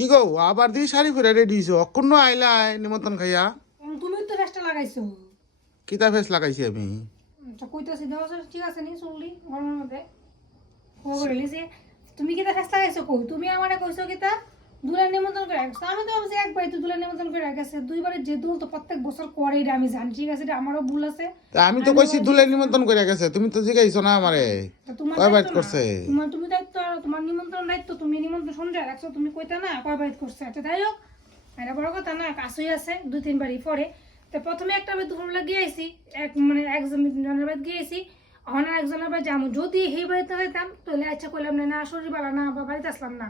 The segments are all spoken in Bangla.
কি গো আবার দিয়ে শাড়ি ফিরে রেডি হইছো অক্ষুণ্ণ আইলাই নিমন্ত্রণ খাইয়া তুমি তো ফেসটা লাগাইছো কিতা ফেস লাগাইছি আমি কইতাছি দাও ঠিক আছে নি শুনলি গরমের মধ্যে বললি যে তুমি কিতা ফেস লাগাইছো কই তুমি আমারে কইছো কিতা দুলার নিমন্ত্রণ করে রাখছো আমি তো ভাবছি একবার তো দুলার নিমন্ত্রণ করে রাখছে দুইবারে যে দুল তো প্রত্যেক বছর করে এটা আমি জানি ঠিক আছে এটা আমারও ভুল আছে তা আমি তো কইছি দুলের নিমন্ত্রণ করে গেছে তুমি তো জিগাইছো না আমারে তোমার কয় বাইট দায়িত্ব করছে না। তুমি দায়িত্ব তোমার নিমন্ত্রণ দায়িত্ব তুমি নিমন্ত্রণ শুনতে রাখছো তুমি কইতা না কয় বাইট করছে এটা যাই হোক এটা বড় কথা না কাছই আছে 2-3 বারই পরে তো প্রথমে একটা আমি দুপুরবেলা গিয়েছি একজনের বাড়ি গিয়েছি অনার একজনের বাড়ি যাবো যদি সেই বাড়িতে যেতাম তাহলে আচ্ছা করলাম না শরীরবেলা না বা বাড়িতে আসলাম না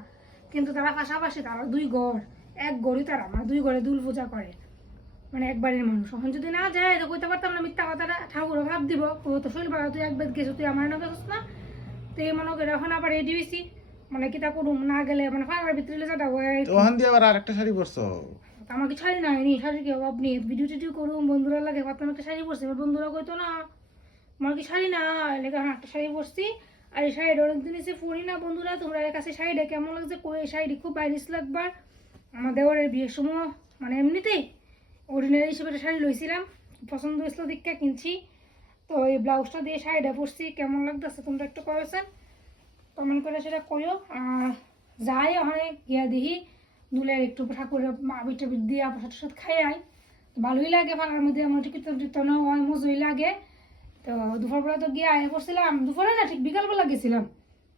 কিন্তু তারা পাশাপাশি তারা 2 ঘর এক ঘরই তারা মানে 2 ঘরে দুল পূজা করে মানে একবারের মানুষ এখন যদি না যায় তো কইতে পারতাম না মিথ্যা কথাটা ঠাকুর ভাব দিব ও তো শরীরবেলা তুই একবার গেছো তুই আমার না গেছিস না তো এই মনে করে এখন আবার রেডি হয়েছি মানে কিতা করুম না গেলে মানে ফাঁকার ভিতরে যাটা ওখান দিয়ে আবার আরেকটা শাড়ি পরছো আমাকে শাড়ি নাই নি শাড়ি কি অভাব নেই ভিডিও টিডিও করুম বন্ধুরা লাগে কত একটা শাড়ি পরছি আমার বন্ধুরা কইতো না আমার কি শাড়ি না লেগে একটা শাড়ি পরছি আর এই শাড়িটা অনেকদিন এসে পরি না বন্ধুরা তোমরা এর কাছে শাড়িটা কেমন লাগছে কই এই শাড়ি খুব বাইরিস লাগবার আমার দেওয়ারের বিয়ের সময় মানে এমনিতেই অর্ডিনারি হিসেবে একটা শাড়ি লইছিলাম পছন্দ হয়েছিল দীক্ষা কিনছি তো এই ব্লাউজটা দিয়ে শাড়িটা পরছি কেমন লাগতেছে তোমরা একটু করেছেন কমেন্ট করে সেটা করিও আর যাই ওখানে গিয়া দেখি দুলের একটু ঠাকুরের আবির টাবির দিয়ে প্রসাদ টসাদ খাই আই ভালোই লাগে পাড়ার মধ্যে আমার একটু কীর্তন টীর্তন হয় মজুই লাগে তো দুপুরবেলা তো গিয়ে আয় পড়ছিলাম দুপুরে না ঠিক বিকালবেলা গেছিলাম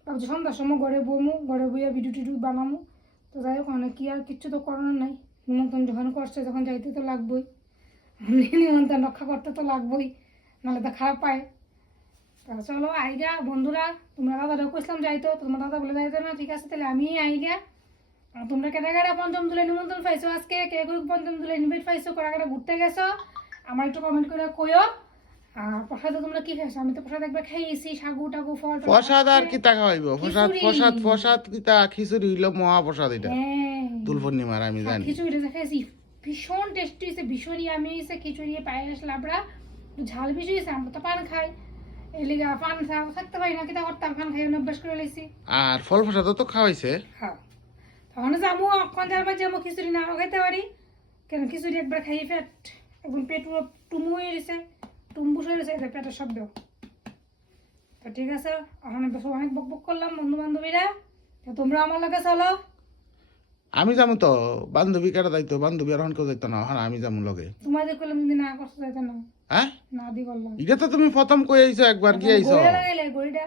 ভাবছি সন্ধ্যার সময় ঘরে বমু ঘরে বইয়া ভিডিও টিডিও বানামু তো যাই হোক অনেক কি আর কিচ্ছু তো করানোর নাই নিমন্ত্রণ যখন করছে তখন যাইতে তো লাগবোই নিমন্ত্রণ রক্ষা করতে তো লাগবোই নাহলে তো খারাপ পায় তা চলো আইগা বন্ধুরা তোমরা দাদারা কইছিলাম যাইতো তোমার দাদা বলে যাইতো না ঠিক আছে তাহলে আমি আইগা তোমরা কেটে কেটে পঞ্চম তুলে নিমন্ত্রণ পাইছো আজকে কে কই পঞ্চম তুলে ইনভাইট পাইছো কারা ঘুরতে গেছো আমার একটু কমেন্ট করে কইও আর প্রসাদ তোমরা কি খাইছো আমি তো প্রসাদ একবার খাইয়েছি সাগু টাগু ফল প্রসাদ আর কি তা খাওয়াইব প্রসাদ প্রসাদ প্রসাদ কি তা খিচুড়ি হইলো মহাপ্রসাদ এটা দুল পূর্ণিমার আমি জানি খিচুড়িটা খাইছি ভীষণ টেস্টি হয়েছে ভীষণই আমি হয়েছে খিচুড়ি পায়েস লাবড়া ঝাল বেশি হয়েছে আমরা তো পান খাই এলিগা পান থাকতে পারি না কিতা করতাম পান খাই অভ্যাস করে লাইছি আর ফল প্রসাদ তো খাওয়াইছে হ্যাঁ তখন যাবো কঞ্জার বাজে যাবো খিচুড়ি না খাইতে পারি কেন খিচুড়ি একবার খাইয়ে পেট এখন পেট টুমু হয়ে গেছে টুম্বুস হয়ে গেছে পেটের শব্দ তো ঠিক আছে ওখানে অনেক বক বক করলাম বন্ধু বান্ধবীরা তোমরা আমার লগে চলো আমি যাবো তো বান্ধবী কেটে যাইতো বান্ধবী আর কেউ যাইতো না হ্যাঁ আমি যাবো লগে তোমাদের করলাম যদি না করতে যাইতে না হ্যাঁ না দি করলাম এটা তো তুমি প্রথম কই আইছো একবার কি আইছো গড়িয়া লাগাইলে গড়িটা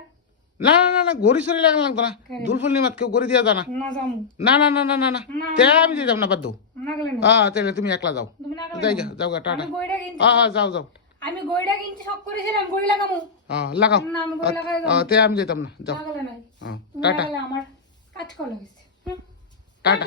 না না না না গড়ি সরি লাগা লাগতো না দুল পূর্ণিমাত কেউ গড়ি দিয়া জানা না যামু না না না না না না তে আমি যাই না বাদ দাও না গেলে না হ্যাঁ তাহলে তুমি একলা যাও তুমি না গেলে যাই গা যাও গা টাটা আমি গড়িটা কিনছি হ্যাঁ যাও যাও আমি গড়িটা কিনছি সব করেছিলাম গড়ি লাগামু হ্যাঁ লাগাও না আমি গড়ি লাগাই যাবো তে আমি যাইতাম না যাও না গেলে নাই হ্যাঁ তুমি না টাটা গেলে আমার কাজ করা হয়েছে টাটা